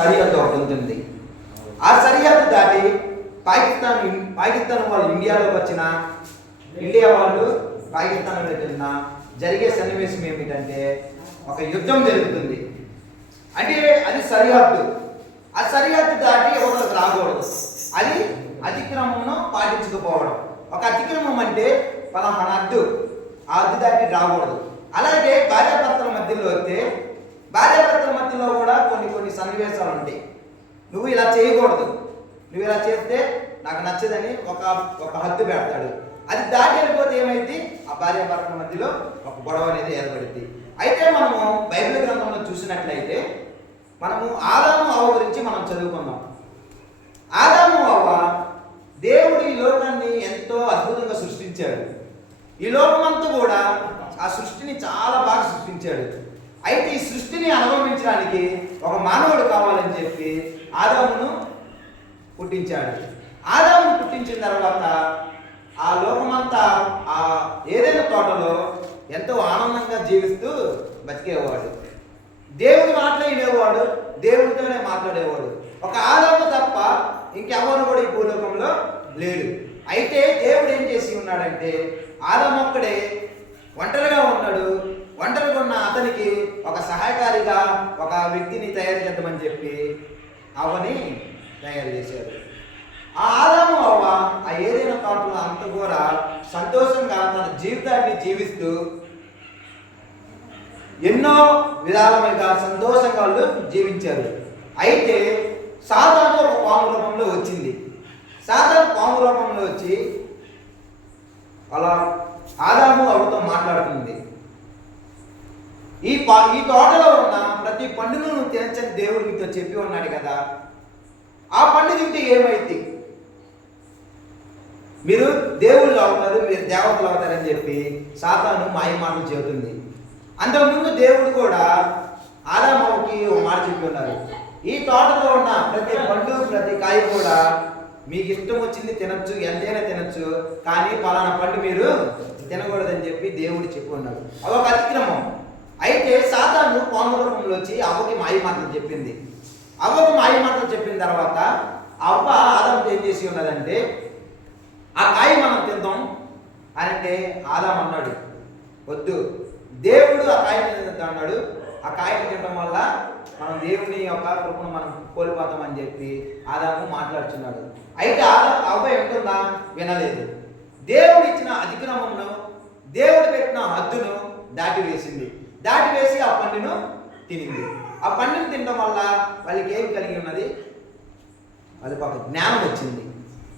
సరిహద్దు ఒకటి ఉంటుంది ఆ సరిహద్దు దాటి పాకిస్తాన్ పాకిస్తాన్ వాళ్ళు ఇండియాలోకి వచ్చిన ఇండియా వాళ్ళు పాకిస్తాన్ వచ్చిన జరిగే సన్నివేశం ఏమిటంటే ఒక యుద్ధం జరుగుతుంది. అంటే అది సరిహద్దు. ఆ సరిహద్దు దాటి ఎవరికి రాకూడదు. అది అతిక్రమం పాటించకపోవడం. ఒక అతిక్రమం అంటే పలానా అద్దు ఆ అద్దు దాటి రాకూడదు. అలాగే భార్యాభర్తల మధ్యలో వస్తే భార్యాభర్తల మధ్యలో కూడా కొన్ని కొన్ని సన్నివేశాలు ఉంటాయి. నువ్వు ఇలా చేయకూడదు. నువ్వు ఇలా చేస్తే నాకు నచ్చదని ఒక ఒక హద్దు పెడతాడు. అది దాటి వెళ్ళిపోతే ఏమైంది? ఆ భార్యాభర్తల మధ్యలో ఒక గొడవ అనేది ఏర్పడింది. అయితే మనము బైబిల్ గ్రంథంలో చూసినట్లయితే మనము ఆదాము అవ గురించి మనం చదువుకుందాం. ఆదాము అవ్వ దేవుడు ఈ లోకాన్ని ఎంతో అద్భుతంగా సృష్టించాడు. ఈ లోకమంతా కూడా ఆ సృష్టిని చాలా బాగా సృష్టించాడు. అయితే ఈ సృష్టిని అనుభవించడానికి ఒక మానవుడు కావాలని చెప్పి ఆదామును పుట్టించాడు. ఆదామును పుట్టించిన తర్వాత ఆ లోకమంతా ఆ ఏదైనా తోటలో ఎంతో ఆనందంగా జీవిస్తూ బతికేవాడు. దేవుడి మాటలే వినేవాడు దేవుడితోనే మాట్లాడేవాడు. ఒక ఆదాము తప్ప ఇంకెవరు కూడా ఈ భూలోకంలో లేడు అయితే దేవుడు ఏం చేసి ఉన్నాడంటే ఆదాము ఒక్కడే ఒంటరిగా ఉన్నాడు. ఒంటరిగా ఉన్న అతనికి ఒక సహాయకారిగా ఒక వ్యక్తిని తయారు చేద్దామని చెప్పి అవని తయారు చేశారు. ఆ ఆదాము అవ్వ ఆ ఏదైనా తోటలో అంత కూడా సంతోషంగా తన జీవితాన్ని జీవిస్తూ ఎన్నో విధాలమైన సంతోషంగా వాళ్ళు జీవించారు. అయితే సాధారణ ఒక పాము రూపంలో వచ్చింది. సాధారణ పాము రూపంలో వచ్చి అలా ఆదాము అవ్వతో మాట్లాడుతుంది. ఈ పా ఈ తోటలో ఉన్న ప్రతి పండును నువ్వు తినచ్చని దేవుడు మీతో చెప్పి ఉన్నాడు కదా. ఆ పండు తింటే ఏమైంది? మీరు దేవుళ్ళు అవుతారు మీరు దేవతలు అవుతారని చెప్పి సాతాను మాయ మాటలు చెబుతుంది. అంతకుముందు దేవుడు కూడా ఆదామవుకి ఒక మాట చెప్పి ఉన్నారు. ఈ తోటలో ఉన్న ప్రతి పండు ప్రతి కాయ కూడా మీకు ఇష్టం వచ్చింది తినొచ్చు ఎంతైనా తినొచ్చు కానీ పలానా పండు మీరు తినకూడదని చెప్పి దేవుడు చెప్పి ఉన్నారు. అదొక అతిక్రమం. అయితే సాతాను పాము రూపంలో వచ్చి అవ్వకి మాయ మాటలు చెప్పింది. అవ్వకి మాయ మాటలు చెప్పిన తర్వాత అవ్వ ఆదాంతో ఏం చేసి ఉన్నదంటే ఆ కాయ మనం తిందాం అని అంటే ఆదాం అన్నాడు. వద్దు దేవుడు ఆ కాయ తింటా అన్నాడు. ఆ కాయని తినడం వల్ల మనం దేవుని యొక్క కృపను మనం కోల్పోతామని చెప్పి ఆదాము మాట్లాడుతున్నాడు. అయితే ఆదా అవ్వ ఏమిటందా? వినలేదు. దేవుడు ఇచ్చిన అతిక్రమమును దేవుడు పెట్టిన హద్దును దాటి వేసింది దాటి వేసి ఆ పండును తినింది. ఆ పండును తినడం వల్ల వాళ్ళకి ఏం కలిగి ఉన్నది? వాళ్ళకి ఒక జ్ఞానం వచ్చింది.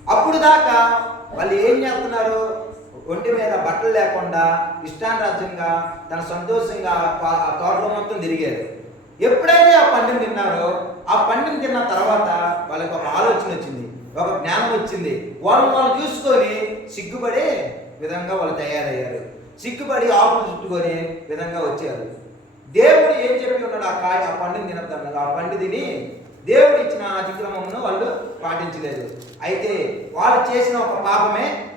అప్పుడు దాకా వాళ్ళు ఏం చేస్తున్నారు? ఒంటి మీద బట్టలు లేకుండా ఇష్టానురాజ్యంగా తన సంతోషంగా పా- ఆ తోటలో మొత్తం తిరిగారు. ఎప్పుడైతే ఆ పండుని తిన్నారో ఆ పండుని తిన్న తర్వాత వాళ్ళకి ఒక ఆలోచన వచ్చింది. ఒక జ్ఞానం వచ్చింది. వాళ్ళు వాళ్ళు చూసుకొని సిగ్గుపడే విధంగా వాళ్ళు తయారయ్యారు. సిగ్గుపడి ఆకులు చుట్టుకొని విధంగా వచ్చారు. దేవుడు ఏం చెప్పి ఉన్నాడు? ఆ కాయ ఆ పండుని తినద్దన్నాడు ఆ పండు తిని దేవుడు ఇచ్చిన అతిక్రమమును వాళ్ళు పాటించలేదు. అయితే వాళ్ళు చేసిన ఒక పాపమే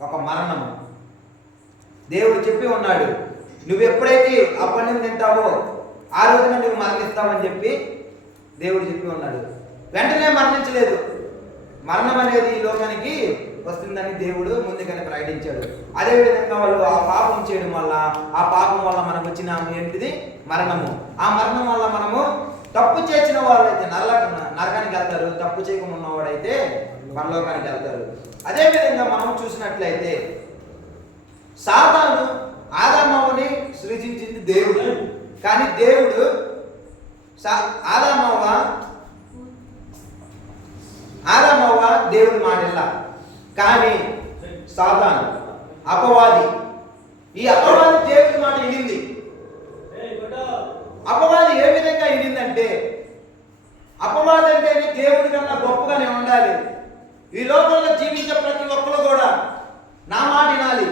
ఒక మరణము. దేవుడు చెప్పి ఉన్నాడు నువ్వు ఎప్పుడైతే ఆ పండుని తింటావో ఆ రోజున నువ్వు మరణిస్తావని చెప్పి దేవుడు చెప్పి ఉన్నాడు. వెంటనే మరణించలేదు. మరణం అనేది ఈ లోకానికి వస్తుందని దేవుడు ముందుగానే ప్రకటించాడు. అదే విధంగా వాళ్ళు ఆ పాపం చేయడం వల్ల ఆ పాపం వల్ల మనకు వచ్చిన ఏంటిది? మరణము. ఆ మరణం వల్ల మనము తప్పు చేసిన వాళ్ళైతే నరల నరకానికి వెళ్తారు. తప్పు చేయకుండా ఉన్నవాడైతే పరలోకానికి వెళ్తారు. అదే విధంగా మనం చూసినట్లయితే సాతాను ఆదామవ్వని సృజించింది దేవుడు. కానీ దేవుడు సా ఆదామవ్వ దేవుడు దేవుడి కానీ సాతాన్ అపవాది. ఈ అపవాది దేవుడి మాట వినింది. అపవాది ఏ విధంగా వినిందంటే అపవాది అంటేనే దేవుడి కన్నా గొప్పగానే ఉండాలి. ఈ లోకంలో జీవించే ప్రతి ఒక్కరు కూడా నా మాట వినాలి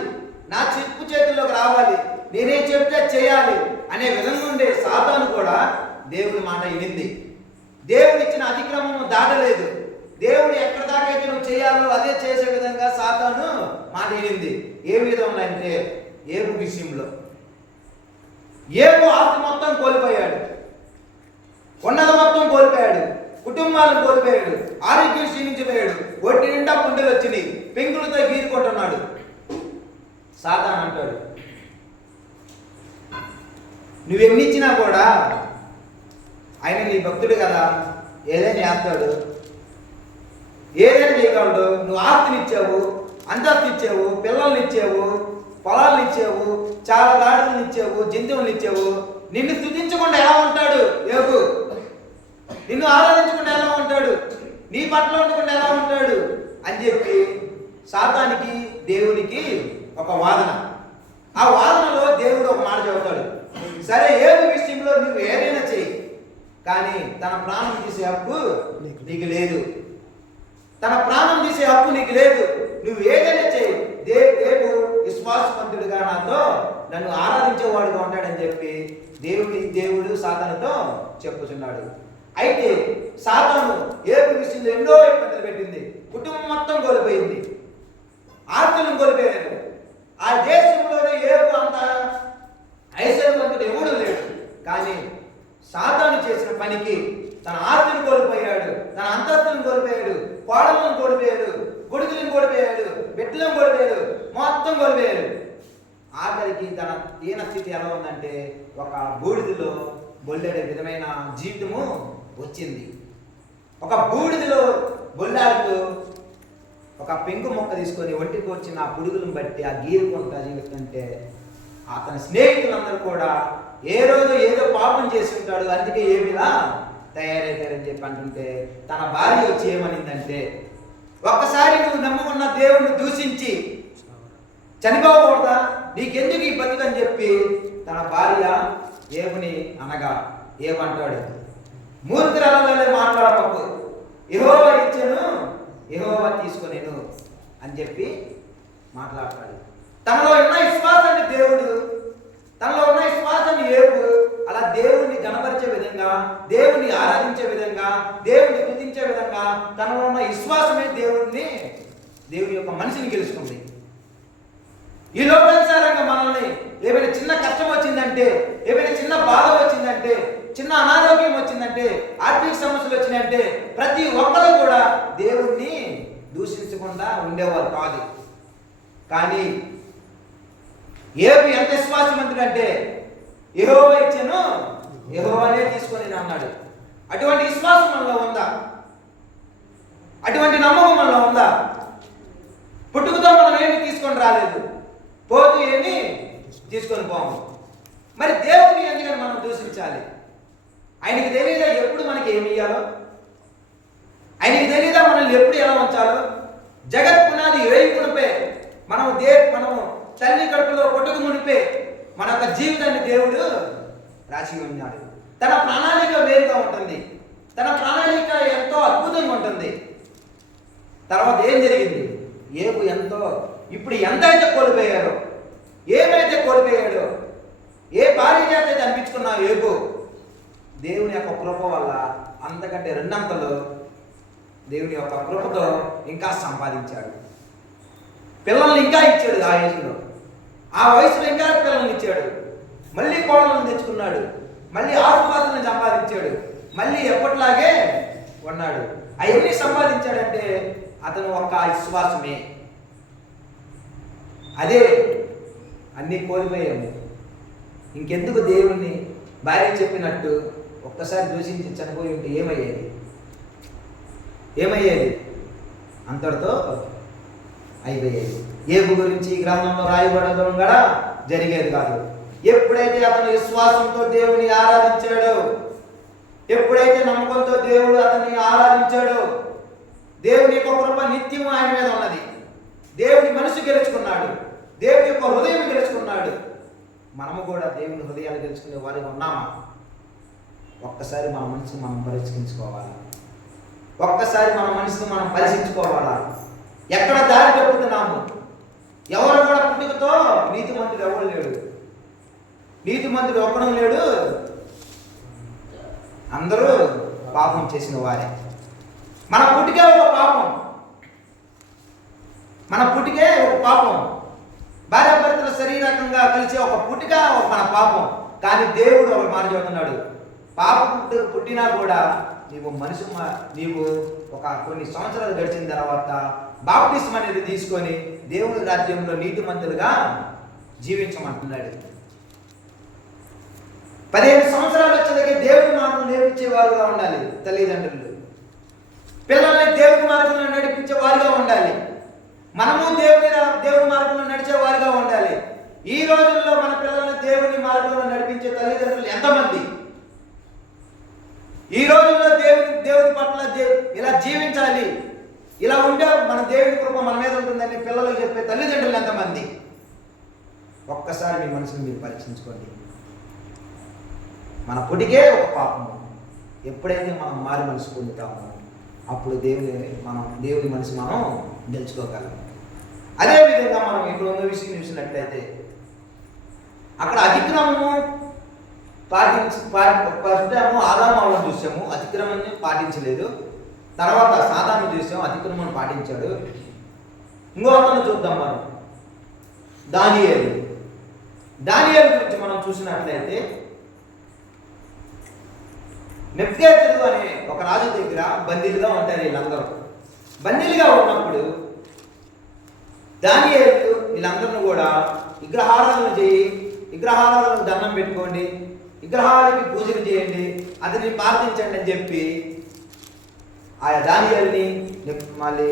నా చెప్పు చేతుల్లోకి రావాలి నేనేం చెప్తే చేయాలి అనే విధంగా ఉండే సాతాను కూడా దేవుడి మాట వినింది. దేవుడిచ్చిన అతిక్రమం దాటలేదు. దేవుడు ఎక్కడ దాకా అయితే నువ్వు చేయాలో అదే చేసే విధంగా సాతాను మాట వినింది ఏ విధంగా అంటే ఏబు విషయంలో. ఏబు ఆస్తి మొత్తం కోల్పోయాడు. ఉన్నది మొత్తం కోల్పోయాడు. కుటుంబాలను కోల్పోయాడు. ఆరోగ్యం క్షీణించిపోయాడు. ఒట్టి నిండా పుండెలు వచ్చినాయి. పెంకులతో గీరుకుంటున్నాడు సాతాన్ అంటాడు. నువ్వెన్ని ఇచ్చినా కూడా ఆయన నీ భక్తుడు కదా. ఏదైనా చేస్తాడు. ఏదైనా చేయగలడు నువ్వు ఆస్తిని ఇచ్చావు అంతస్తు ఇచ్చావు పిల్లల్ని ఇచ్చావు పొలాలను ఇచ్చావు చాలా దాడులను ఇచ్చావు జంతువులను ఇచ్చావు నిన్ను స్థుతించకుండా ఎలా ఉంటాడు యోగు నిన్ను ఆరాధించకుండా ఎలా ఉంటాడు? నీ పట్ల ఉండకుండా ఎలా ఉంటాడు? అని చెప్పి సాతానికి దేవునికి ఒక వాదన. ఆ వాదనలో దేవుడు ఒక మాట చెబుతాడు. సరే ఏది విషయంలో నువ్వు ఏదైనా చెయ్యి. కానీ తన ప్రాణం తీసే హక్కు నీకు లేదు. తన ప్రాణం తీసే హక్కు నీకు లేదు. నువ్వు ఏదైనా చేయి. దే దేవుడు విశ్వాసవంతుడిగా నాతో నన్ను ఆరాధించేవాడుగా ఉంటాడని చెప్పి దేవుడి దేవుడు సాధనతో చెప్పుచున్నాడు. అయితే సాతాను ఏపీ విషయంలో ఎన్నో ఇబ్బందులు పెట్టింది. కుటుంబం మొత్తం కోల్పోయింది. ఆస్తులను కోల్పోయారు. ఆ దేశంలోనే ఏపు అంత ఐశ్వర్యవంతుడు ఎవడు లేడు. కానీ సాతాను చేసిన పనికి తన ఆస్తిని కోల్పోయాడు. తన అంతస్తుని కోల్పోయాడు. కోడలను కొడిపోయాడు కొడుకులను కొడిపోయాడు బిడ్డలను కొడిపోయాడు మొత్తం కొడిపోయాడు ఆఖరికి తన దీన స్థితి ఎలా ఉందంటే ఒక బూడిదలో బొల్లెడే విధమైన జీవితము వచ్చింది. ఒక బూడిదలో బొల్లాడుతూ ఒక పెంకు మొక్క తీసుకొని ఒంటికి వచ్చిన ఆ పురుగులను బట్టి ఆ గీరుకుంటా జీవిస్తుంటే అతని స్నేహితులందరూ కూడా ఏ రోజు ఏదో పాపం చేసి ఉంటాడు అందుకే ఏమిలా తయారవుతారని చెప్పి అంటుంటే తన భార్య వచ్చి ఏమనిందంటే ఒక్కసారి నువ్వు నమ్ముకున్న దేవుణ్ణి దూషించి చనిపోకూడదా? నీకెందుకు ఈ బతుకని చెప్పి తన భార్య ఏముని అనగా ఏమంటాడు? మూర్ఖురాల వల్లే మాట్లాడపకు యెహోవా ఇచ్చాను యెహోవా తీసుకొనేను అని చెప్పి మాట్లాడతాడు. తనలో ఉన్న విశ్వాసాన్ని దేవుడు తనలో ఉన్న విశ్వాసాన్ని ఏపు దేవుణ్ణి గణపరిచే విధంగా దేవుణ్ణి ఆరాధించే విధంగా దేవుణ్ణి స్తుతించే విధంగా తనలో ఉన్న విశ్వాసమే దేవుణ్ణి దేవుని యొక్క మనిషిని గెలుచుకుంది. ఈ లోకానుసారంగా మనల్ని ఏమైనా చిన్న కష్టం వచ్చిందంటే ఏమైనా చిన్న బాధ వచ్చిందంటే చిన్న అనారోగ్యం వచ్చిందంటే ఆర్థిక సమస్యలు వచ్చినాయంటే ప్రతి ఒక్కరు కూడా దేవుణ్ణి దూషించకుండా ఉండేవారు కాదు. కానీ ఏపీ ఎంత విశ్వాసవంతుడు యెహోవా ఇచ్చాను. యెహోవానే తీసుకొని అన్నాడు అటువంటి విశ్వాసం మనలో ఉందా? అటువంటి నమ్మకం మనలో ఉందా? పుట్టుకతో మనం ఏమి తీసుకొని రాలేదు. పోతూ ఏమి? తీసుకొని పోము. మరి దేవుని ఎందుకని మనం దూషించాలి? ఆయనకి తెలియదా ఎప్పుడు మనకి ఏమి ఇయ్యాలో? ఆయనకి తెలియదా మనల్ని ఎప్పుడు ఎలా ఉంచాలో? జగత్ పునాది వేయి మునిపే మనం దే మనము తల్లి కడుపులో పుట్టుకు మునిపే మన యొక్క జీవితాన్ని దేవుడు రాసి ఉన్నాడు. తన ప్రణాళిక వేరుగా ఉంటుంది. తన ప్రణాళిక ఎంతో అద్భుతంగా ఉంటుంది. తర్వాత ఏం జరిగింది? ఏబు ఎంతో ఇప్పుడు ఎంతైతే కోల్పోయాడో ఏమైతే కోల్పోయాడో ఏ భార్య చేత అయితే అనిపించుకున్నావు ఏబు దేవుని యొక్క కృప వల్ల అంతకంటే రెండంతలు దేవుని యొక్క కృపతో ఇంకా సంపాదించాడు. పిల్లల్ని ఇంకా ఇచ్చాడు ఆ ఆ వయసులో ఇంకా పిల్లల్ని ఇచ్చాడు. మళ్ళీ కోడలను తెచ్చుకున్నాడు. మళ్ళీ ఆసుపాత్రలను సంపాదించాడు. మళ్ళీ ఎప్పటిలాగే ఉన్నాడు అవన్నీ సంపాదించాడంటే అతను ఒక విశ్వాసమే. అదే అన్నీ కోల్పోయాము. ఇంకెందుకు దేవుణ్ణి భార్య చెప్పినట్టు ఒక్కసారి దూషించి చనిపోయి ఉంటే ఏమయ్యేది? ఏమయ్యేది? అంతటితో అయిపోయేది. ఏపు గురించి ఈ గ్రంథంలో రాయబడడం కూడా జరిగేది కాదు. ఎప్పుడైతే అతను విశ్వాసంతో దేవుని ఆరాధించాడో ఎప్పుడైతే నమ్మకంతో దేవుడు అతన్ని ఆరాధించాడో దేవుని యొక్క కృప నిత్యం ఆయన మీద ఉన్నది. దేవుని మనసు గెలుచుకున్నాడు. దేవుని యొక్క హృదయం గెలుచుకున్నాడు. మనము కూడా దేవుని హృదయాలు గెలుచుకునే వారిగా ఉన్నామా? ఒక్కసారి మన మనసును మనం పరీక్షించుకోవాలి ఒక్కసారి మన మనసును మనం పరిశీలించుకోవాలా? ఎక్కడ దారి తప్పుతున్నాము? ఎవరు కూడా పుట్టుకతో నీతిమంతుడు ఎవరు లేడు? నీతి నీతిమంతుడు ఒక్కడం లేడు. అందరూ పాపం చేసిన వారే. మన పుట్టుకే ఒక పాపం. మన పుట్టుకే ఒక పాపం. భార్యాభర్తల శరీరకంగా కలిసి ఒక పుట్టుక ఒక మన పాపం. కానీ దేవుడు ఒక మాట చెబుతున్నాడు. పాప పుట్టు పుట్టినా కూడా నీవు మనిషి నీవు ఒక కొన్ని సంవత్సరాలు గడిచిన తర్వాత బాప్టిజం అనేది తీసుకొని దేవుని రాజ్యంలో నీతిమంతులుగా జీవించమంటున్నాడు. పదిహేను సంవత్సరాలు వచ్చేదానికి దేవుని మార్గం నేర్పించేవారుగా ఉండాలి తల్లిదండ్రులు. పిల్లల్ని దేవుని మార్గంలో నడిపించే వారుగా ఉండాలి. మనము దేవుని దేవుని మార్గంలో నడిచే వారుగా ఉండాలి. ఈ రోజుల్లో మన పిల్లల్ని దేవుని మార్గంలో నడిపించే తల్లిదండ్రులు ఎంతమంది? ఈ రోజుల్లో దేవుని దేవుని పట్ల ఇలా జీవించాలి. ఇలా ఉంటే మన దేవుని కృప మన మీద ఉంటుందని పిల్లలకు చెప్పే తల్లిదండ్రులు ఎంతమంది? ఒక్కసారి మీ మనసుని మీరు పరీక్షించుకోండి. మన పుటికే ఒక పాపము. ఎప్పుడైతే మనం మారి మనసు పొందుతామో అప్పుడు దేవుని మనం దేవుని మనసు మనం గెలుచుకోగలం అదేవిధంగా మనం ఇక్కడ ఉన్న విషయం చూసినట్లయితే అక్కడ అతిక్రమము పాటించి ఫస్ట్ ఏమో ఆదామాలను చూసాము. అతిక్రమం పాటించలేదు. తర్వాత సాధారణ చూసాం అతిక్రమం పాటించాడు. ఇంకో అతను చూద్దాం మనం. దానియేలు. దానియేలు గురించి మనం చూసినట్లయితే నెప్కేతుడు అనే ఒక రాజు దగ్గర బందీలుగా ఉంటారు వీళ్ళందరూ. బందీలుగా ఉన్నప్పుడు దానియేలు వీళ్ళందరిని కూడా విగ్రహారాధన చేయి విగ్రహారాధనకు దండం పెట్టుకోండి విగ్రహాలకి పూజలు చేయండి అతన్ని ప్రార్థించండి అని చెప్పి ఆ దానియల్ని మళ్ళీ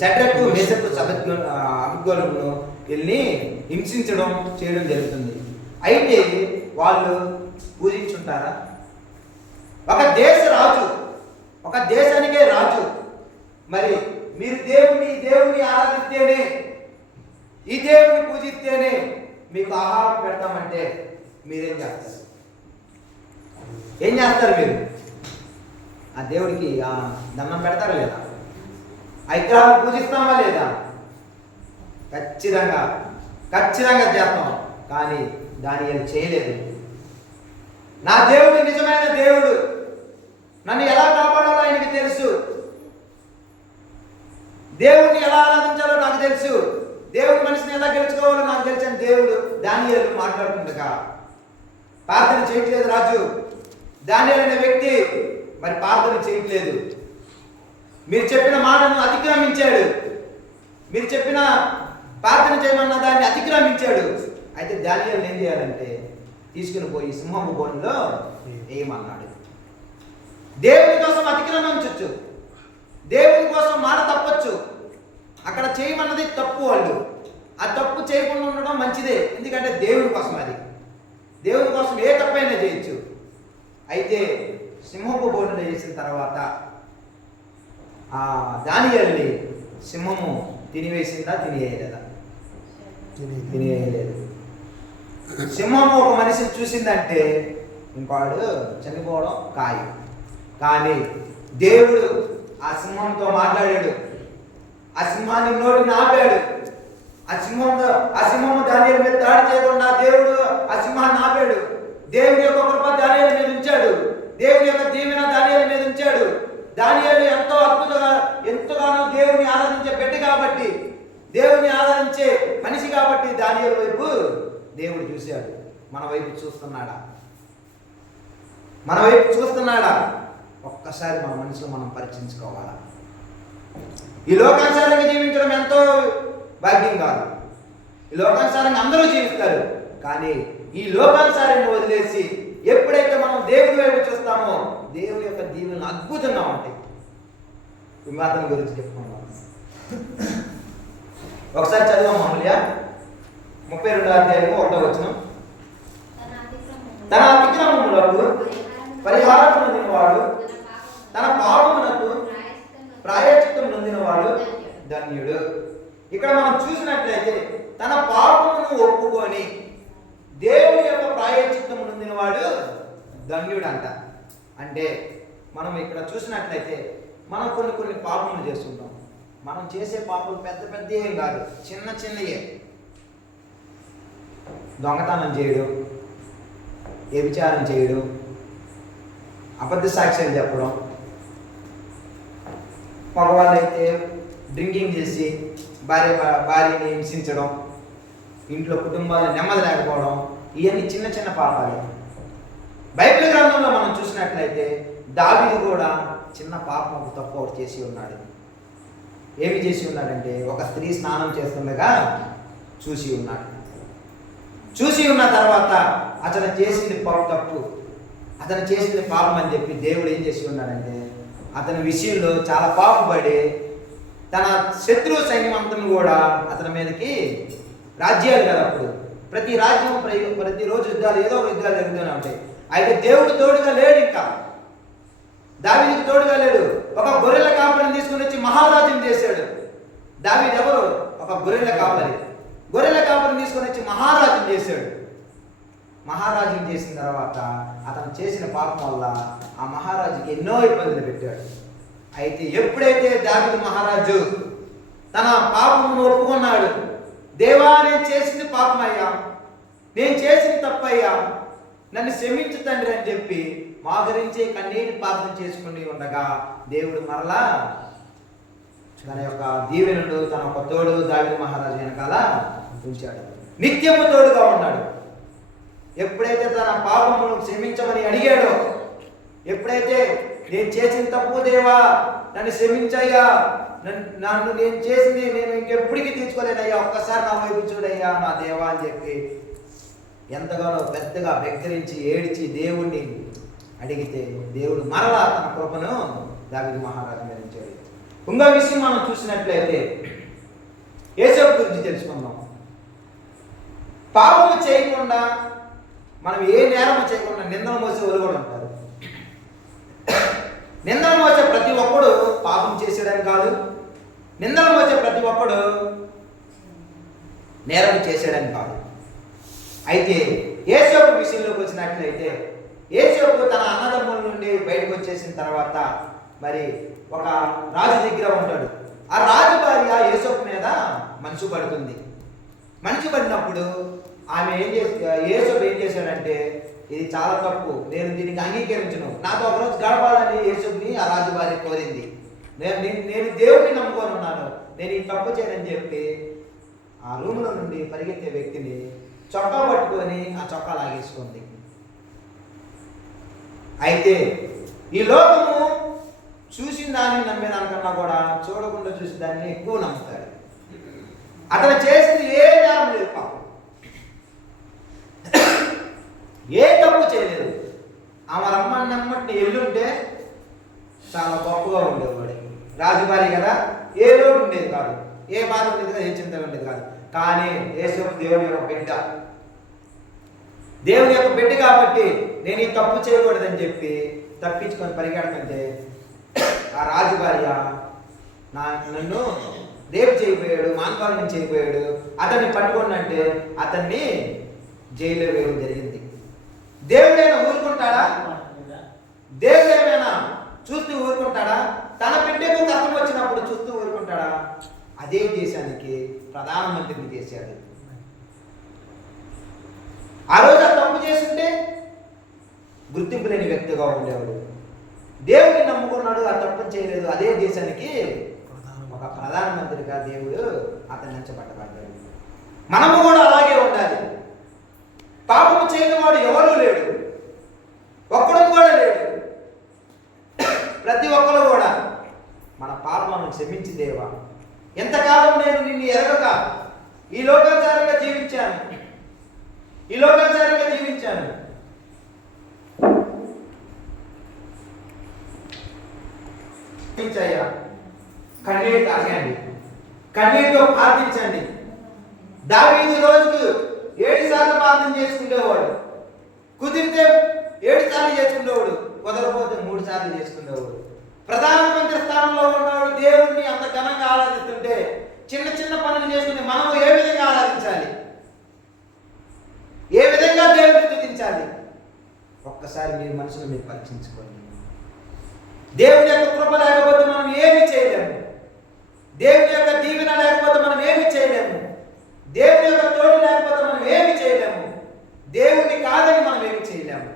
సెట్రక్ మేసకు సభ్యు అభిగోలను వెళ్ళి హింసించడం చేయడం జరుగుతుంది. అయితే వాళ్ళు పూజించుంటారా? ఒక దేశ రాజు ఒక దేశానికే రాజు. మరి మీరు దేవుని దేవుని ఆరాధిస్తేనే ఈ దేవుని పూజిస్తేనే మీకు ఆహారం పెడతామంటే మీరేం చేస్తారు? ఏం చేస్తారు మీరు? ఆ దేవుడికి ఆ దండం పెడతారా లేదా ఆ విగ్రహాన్ని పూజిస్తామా లేదా? ఖచ్చితంగా ఖచ్చితంగా చేస్తాం. కానీ దాని అది చేయలేదు. నా దేవుడు నిజమైన దేవుడు. నన్ను ఎలా కాపాడాలో ఆయనకి తెలుసు. దేవుడిని ఎలా ఆరాధించాలో నాకు తెలుసు. దేవుడి మనిషిని ఎలా గెలుచుకోవాలో నాకు తెలుసు అని దేవుడు దానియలు మాట్లాడుతుండగా ప్రార్థన చేయట్లేదు రాజు. దానియలు అనే వ్యక్తి మరి ప్రార్థన చేయట్లేదు. మీరు చెప్పిన మాటను అతిక్రమించాడు. మీరు చెప్పిన ప్రార్థన చేయమన్న దాన్ని అతిక్రమించాడు. అయితే దానియేలు ఏం చేయాలంటే తీసుకుని పోయి సింహము బోన్లో వేయమన్నాడు దేవుని కోసం అతిక్రమించవచ్చు దేవుని కోసం మాట తప్పచ్చు. అక్కడ చేయమన్నది తప్పు వాళ్ళు. ఆ తప్పు చేయకుండా ఉండడం మంచిదే. ఎందుకంటే దేవుని కోసం అది. దేవుని కోసం ఏ తప్పైనా చేయొచ్చు. అయితే సింహపు బోర్డులో చేసిన తర్వాత ఆ దానియల్ని సింహము తినివేసిందా తినేయలేదా? తినేయలేదు. సింహము ఒక మనిషి చూసిందంటే ఇంకోడు చనిపోవడం ఖాయం. కానీ దేవుడు ఆ సింహంతో మాట్లాడాడు. ఆ సింహాన్ని నోటిని ఆపాడు. ఆ సింహంతో ఆ సింహము దాని మీద దాడి చేయకుండా దేవుడు ఆ సింహాన్ని ఆపాడు. దేవుని యొక్క కృప దానియేలు మీద ఉంచాడు. దేవుని యొక్క దీవెన దానియాల మీద ఉంచాడు. దానియాలు ఎంతో అద్భుతంగా ఎంతగానో దేవుని ఆరాధించే బిడ్డ కాబట్టి దేవుని ఆరాధించే మనిషి కాబట్టి దానియాల వైపు దేవుడు చూశాడు. మన వైపు చూస్తున్నాడా? మన వైపు చూస్తున్నాడా? ఒక్కసారి మన మనసులో మనం పరీక్షించుకోవాలా? ఈ లోకానుసారంగా జీవించడం ఎంతో భాగ్యం కాదు. ఈ లోకానుసారంగా అందరూ జీవిస్తారు. కానీ ఈ లోకానుసారంగా వదిలేసి ఎప్పుడైతే మనం దేవుని వైపు చూస్తామో దేవుని యొక్క దీవెనలు అద్భుతంగా ఉంటాయి. వివాదం గురించి చెప్పుకుందాం. ఒకసారి చదివాం మామూలుగా ముప్పై రెండో అధ్యాయము ఒకటో వచ్చిన తన అతిక్రమములకు పరిహారం పొందినవాడు తన పాపమునకు ప్రాయచిత్తం పొందినవాడు ధన్యుడు. ఇక్కడ మనం చూసినట్లయితే తన పాపమును ఒప్పుకొని దేవుని యొక్క ప్రాయచిత్తం నొందినవాడు ధన్యుడు అంట అంటే మనం ఇక్కడ చూసినట్లయితే మనం కొన్ని కొన్ని పాపములు చేస్తుంటాం. మనం చేసే పాపలు పెద్ద పెద్ద ఏం కాదు. చిన్న చిన్నయే. దొంగతనం చేయడం వ్యభిచారం చేయడం అబద్ధ సాక్ష్యాలు చెప్పడం. మగవాళ్ళు అయితే డ్రింకింగ్ చేసి భార్య భార్యని హింసించడం ఇంట్లో కుటుంబాలు నెమ్మది లేకపోవడం ఇవన్నీ చిన్న చిన్న పాపాలే బైబిల్ గ్రంథంలో మనం చూసినట్లయితే దావిది కూడా చిన్న పాపం తప్పు ఒకటి చేసి ఉన్నాడు. ఏమి చేసి ఉన్నాడంటే ఒక స్త్రీ స్నానం చేస్తుండగా చూసి ఉన్నాడు. చూసి ఉన్న తర్వాత అతను చేసింది పాప తప్పు. అతను చేసింది పాపం అని చెప్పి దేవుడు ఏం చేసి ఉన్నాడంటే అతని విషయంలో చాలా పాపపడి తన శత్రు సైన్యం అంతను కూడా అతని మీదకి రాజ్యాలు కదా అప్పుడు. ప్రతి రాజ్యం ప్రతిరోజు యుద్ధాలు ఏదో ఒక యుద్ధాలు జరుగుతూనే ఉంటాయి. అయితే దేవుడు తోడుగా లేడు ఇంకా. దావీదికి తోడుగా లేడు. ఒక గొర్రెల కాపరిని తీసుకుని వచ్చి మహారాజుని చేశాడు. దావీది ఎవరు? ఒక గొర్రెల కాపరి. గొర్రెల కాపరిని తీసుకొని వచ్చి మహారాజుని చేశాడు. మహారాజుని చేసిన తర్వాత అతను చేసిన పాపం వల్ల ఆ మహారాజుకి ఎన్నో ఇబ్బందులు పెట్టాడు. అయితే ఎప్పుడైతే దావీదు మహారాజు తన పాపమును ఒప్పుకున్నాడు దేవా నేను చేసింది పాపమయ్యా. నేను చేసింది తప్పయ్యా. నన్ను క్షమించు తండ్రి అని చెప్పి మా గురించి కన్నీటి పాత్ర చేసుకుని ఉండగా దేవుడు మరలా తన యొక్క దీవెనుడు తన ఒక తోడు దావిద మహారాజు వెనకాల ఉంచాడు. నిత్యము తోడుగా ఉన్నాడు. ఎప్పుడైతే తన పాపమును క్షమించమని అడిగాడో ఎప్పుడైతే నేను చేసిన తప్పు దేవా నన్ను క్షమించయ్యా నన్ను నేను చేసింది నేను ఇంకెప్పటికీ తీర్చుకోలేనయ్యా ఒక్కసారి నా వైపు చూడయ్యా నా దేవా అని చెప్పి ఎంతగానో పెద్దగా వెక్కిరించి ఏడిచి దేవుణ్ణి అడిగితే దేవుడు మరలా తన కృపను దావిది మహారాజు మరించాడు ఉంచాడు. ఇంకో విషయం మనం చూసినట్లయితే ఏసోపు గురించి తెలుసుకుందాం. పాపము చేయకుండా మనం ఏ నేరము చేయకుండా నిందన మోసే వాళ్ళు కూడా ఉంటారు నిందలు మోసే ప్రతి ఒక్కడు పాపం చేసాడని కాదు నిందలు మోసే ప్రతి ఒక్కడు నేరం చేశాడని కాదు. అయితే ఏసోపు విషయంలోకి వచ్చినట్లయితే ఏసోపు తన అన్నదమ్ముల నుండి బయటకు వచ్చేసిన తర్వాత మరి ఒక రాజు దగ్గర ఉంటాడు. ఆ రాజు భార్య ఏసోపు మీద మంచు పడుతుంది. మంచు పడినప్పుడు ఆమె ఏం చేసి ఏసోపు ఏం చేశాడంటే ఇది చాలా తప్పు. నేను దీనికి అంగీకరించను. నాతో ఒకరోజు గడపాలని యేసుని ఆ రాజు భార్య కోరింది. నేను నేను- దేవుడిని నమ్ముకొని ఉన్నాను. నేను ఈ తప్పు చేయనని చెప్పి ఆ రూమ్లో నుండి పరిగెత్తే వ్యక్తిని చొక్కా పట్టుకొని ఆ చొక్కా లాగేసుకుంది. అయితే ఈ లోకము చూసిన దాన్ని నమ్మేదానికన్నా కూడా చూడకుండా చూసిన దాన్ని ఎక్కువ నమ్ముతాడు. అతను చేసింది ఏ నేరం లేదు పాపం. ఏ తప్పు చేయలేదు. ఆమె రమ్మని నమ్మటి ఎల్లుంటే చాలా గొప్పగా ఉండేవాడు. రాజుబారి కదా? ఏ లోటు ఉండేది కాదు. ఏ బాధ ఉండేది కాదు ఏ చింత ఉండేది కాదు. కానీ యేసు దేవుని యొక్క బిడ్డ. దేవుని యొక్క బిడ్డ కాబట్టి నేను ఈ తప్పు చేయకూడదని చెప్పి తప్పించుకొని పరిగెడుతుంటే ఆ రాజు భార్య నా నన్ను రేపు చేయబోయాడు మానవాళ్ళని చేయబోయాడు అతన్ని పట్టుకున్నంటే అతన్ని జైల్లో వేయడం జరిగింది. దేవుడైనా ఊరుకుంటాడా? దేవుడు ఏమైనా చూస్తూ ఊరుకుంటాడా? తన బిడ్డకు కష్టం వచ్చినప్పుడు చూస్తూ ఊరుకుంటాడా? అదే దేశానికి ప్రధానమంత్రిని చేశాడు. ఆ రోజు ఆ తప్పు చేస్తుంటే గుర్తింపు లేని వ్యక్తిగా ఉండేవాడు. దేవుడిని నమ్ముకున్నాడు ఆ తప్పు చేయలేదు. అదే దేశానికి ఒక ప్రధానమంత్రిగా దేవుడు అతన్ని ఎంచబట్టబడ్డాడు మనము కూడా అలాగే ఉండాలి. పాపము చేయని వాడు ఎవరూ లేడు. ఒక్కడు కూడా లేడు. ప్రతి ఒక్కరు కూడా మన పాపలను క్షమించి దేవా. ఎంతకాలం నేను నిన్ను ఎరగక ఈ లోకాచారంగా జీవించాను? ఈ లోకాచారంగా జీవించాను? క్షమించయ్యా. కన్నీరు తాగండి. కన్నీరుతో ప్రార్థించండి. దావీదు రోజుకు ఏడు సార్లు ప్రార్థన చేసుకునేవాడు కుదిరితే ఏడు సార్లు చేసుకునేవాడు కుదరపోతే మూడు సార్లు చేసుకునేవాడు ప్రధానమంత్రి స్థానంలో ఉన్నవాడు దేవుణ్ణి అంత ఘనంగా ఆరాధిస్తుంటే చిన్న చిన్న పనులు చేసుకుని మనము ఏ విధంగా ఆరాధించాలి? ఏ విధంగా దేవుడిని స్థుతించాలి? ఒక్కసారి మీరు మనసులో మీరు పరీక్షించుకోండి దేవుని యొక్క కృప లేకపోతే మనం ఏమి చేయలేము దేవుని యొక్క దీవెన లేకపోతే మనం ఏమి చేయలేము దేవుని యొక్క తోడు లేకపోతే మనం ఏమి చేయలేము దేవుణ్ణి కాదని మనం ఏమి చేయలేము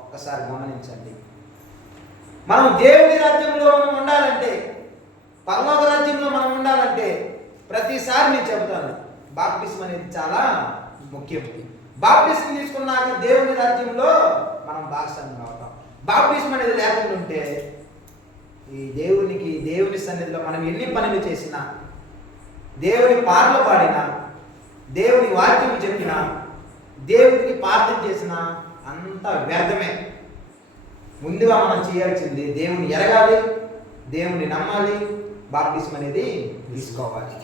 ఒక్కసారి గమనించండి మనం దేవుని రాజ్యంలో మనం ఉండాలంటే పరలోక రాజ్యంలో మనం ఉండాలంటే ప్రతిసారి నేను చెబుతాను బాప్టిజం అనేది చాలా ముఖ్యం బాప్టిజం తీసుకున్నాక దేవుని రాజ్యంలో మనం భాగస్వామ్యం అవుతాం బాప్టిజం అనేది లేకుండా ఉంటే ఈ దేవునికి దేవుని సన్నిధిలో మనం ఎన్ని పనులు చేసినా దేవుని పాటలు పాడినా దేవుని వాక్యం చెప్పినా దేవుడికి ప్రార్థన చేసినా అంత వ్యర్థమే. ముందుగా మనం చేయాల్సింది దేవుని ఎరగాలి దేవుని నమ్మాలి బాప్టిజం అనేది తీసుకోవాలి.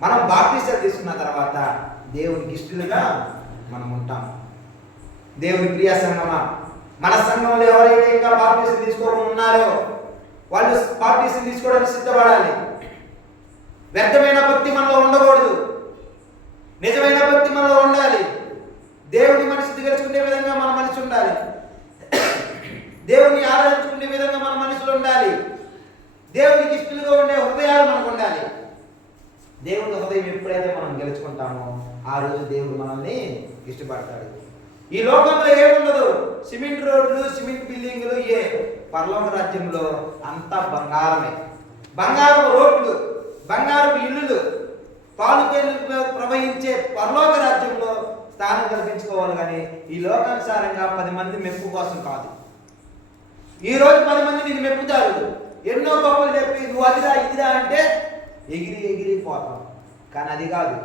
మనం బాప్టిజం తీసుకున్న తర్వాత దేవునికి ఇష్టలుగా మనం ఉంటాం. దేవుని క్రియా సంగమా మన సంఘంలో ఎవరైతే ఇంకా బాప్టిజం తీసుకోవడం ఉన్నారో వాళ్ళు బాప్టిజం తీసుకోవడానికి సిద్ధపడాలి. వ్యర్థమైన భక్తి మనలో ఉండకూడదు. నిజమైన భక్తి మనలో ఉండాలి. దేవుడి మనసు తెలుసుకునే విధంగా మన మనసు ఉండాలి. దేవుని ఆరాధించుకునే విధంగా మన మనసులో ఉండాలి. దేవునికి ఇష్టలుగా ఉండే హృదయాలు మనకు ఉండాలి. దేవుని హృదయం ఎప్పుడైతే మనం గెలుచుకుంటామో ఆ రోజు దేవుడు మనల్ని ఇష్టపడతాడు. ఈ లోకంలో ఏముండదు? సిమెంట్ రోడ్లు సిమెంట్ బిల్డింగ్లు ఏ? పర్లోక రాజ్యంలో అంతా బంగారమే. బంగారం రోడ్లు బంగారం ఇల్లులు పాలు పేర్లు ప్రవహించే పరలోక రాజ్యంలో స్థానం కల్పించుకోవాలి కానీ ఈ లోకానుసారంగా పది మంది మెప్పు కోసం కాదు. ఈ రోజు పది మంది నేను మెప్పుతారు ఎన్నో గొప్పలు చెప్పి నువ్వు అదిరా ఇదిరా అంటే ఎగిరి ఎగిరి పోతాం. కానీ అది కాదు.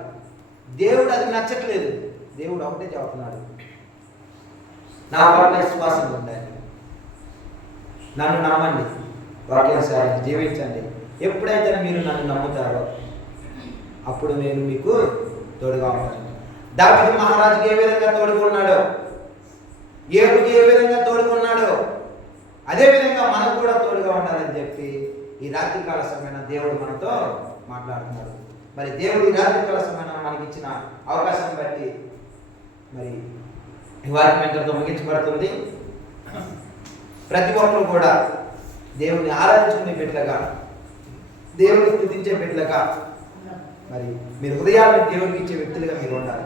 దేవుడు అది నచ్చట్లేదు. దేవుడు ఒకటే చెబుతున్నాడు. నా పట్ల విశ్వాసం ఉండాలి నన్ను నమ్మండి. వాక్యానుసారం జీవించండి. ఎప్పుడైతే మీరు నన్ను నమ్ముతారో అప్పుడు నేను మీకు తోడుగా ఉంటాను. దావిది మహారాజుకి ఏ విధంగా తోడుకున్నాడో? ఏడుకి ఏ విధంగా తోడుకున్నాడో? అదే విధంగా మనకు కూడా తోడుగా ఉండాలని చెప్పి ఈ రాత్రికాల సమయన దేవుడు మనతో మాట్లాడుతున్నాడు. మరి దేవుడు ఈ రాత్రికాల సమయన మనకి ఇచ్చిన అవకాశం బట్టి మరి ఈ వాక్యం ఇంతటితో ముగించబడుతుంది ప్రతి ఒక్కరు కూడా దేవుని ఆరాధించుకునే బిడ్డలుగా దేవుని స్థుతించే బిడ్డలుగా మరి మీరు హృదయాన్ని దేవునికి ఇచ్చే వ్యక్తులుగా మీరు ఉండాలి.